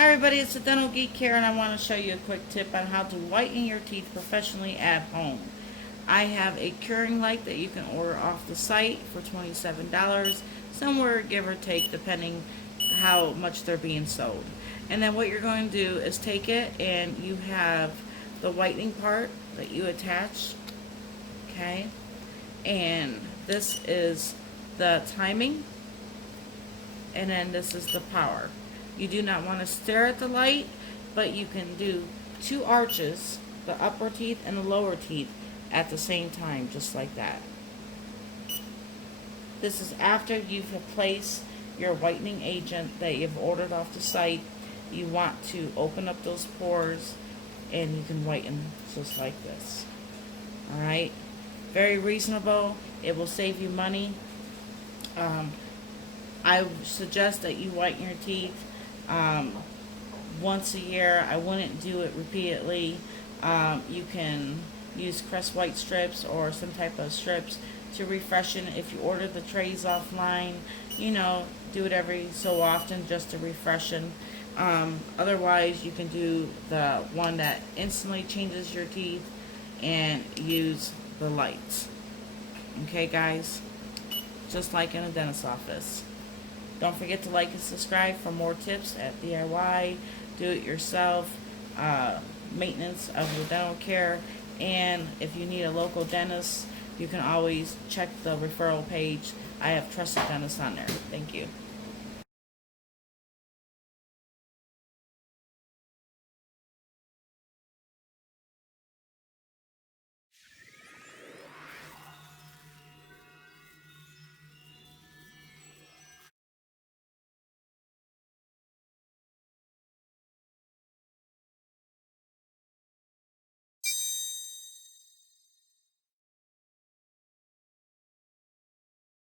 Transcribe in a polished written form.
Hi everybody, it's the Dental Geek here, and I want to show you a quick tip on how to whiten your teeth professionally at home. I have a curing light that you can order off the site for $27, somewhere give or take depending how much they're being sold. And then what you're going to do is take it and you have the whitening part that you attach, okay? And this is the timing, and then this is the power. You do not want to stare at the light, but you can do two arches, the upper teeth and the lower teeth, at the same time, just like that. This is after you've replaced your whitening agent that you've ordered off the site. You want to open up those pores and you can whiten just like this. Alright? Very reasonable. It will save you money. I suggest that you whiten your teeth once a year. I wouldn't do it repeatedly. You can use Crest White strips or some type of strips to refreshen. If you order the trays offline, do it every so often just to refreshen. Otherwise, you can do the one that instantly changes your teeth and use the lights. Okay, guys? Just like in a dentist's office. Don't forget to like and subscribe for more tips at DIY, do-it-yourself, maintenance of your dental care, and if you need a local dentist, you can always check the referral page. I have trusted dentists on there. Thank you.